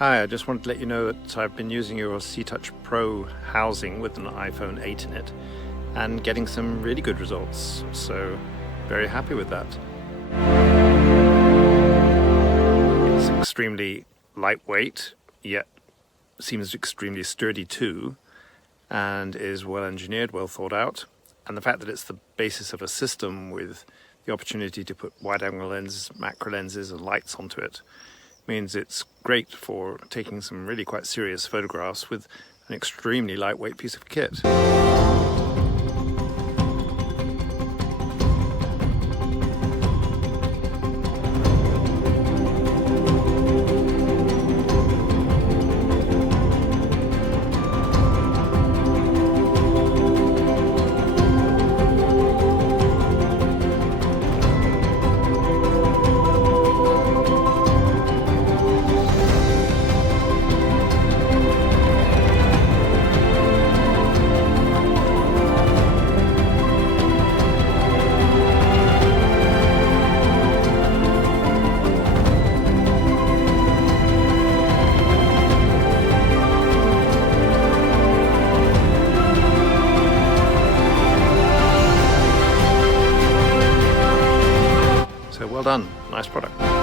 Hi, I just wanted to let you know that I've been using your C-Touch Pro housing with an iPhone 8 in it and getting some really good results, so very happy with that. It's extremely lightweight, yet seems extremely sturdy too, and is well engineered, well thought out. And the fact that it's the basis of a system with the opportunity to put wide-angle lenses, macro lenses and lights onto it means it's great for taking some really quite serious photographs with an extremely lightweight piece of kit. So well done, nice product.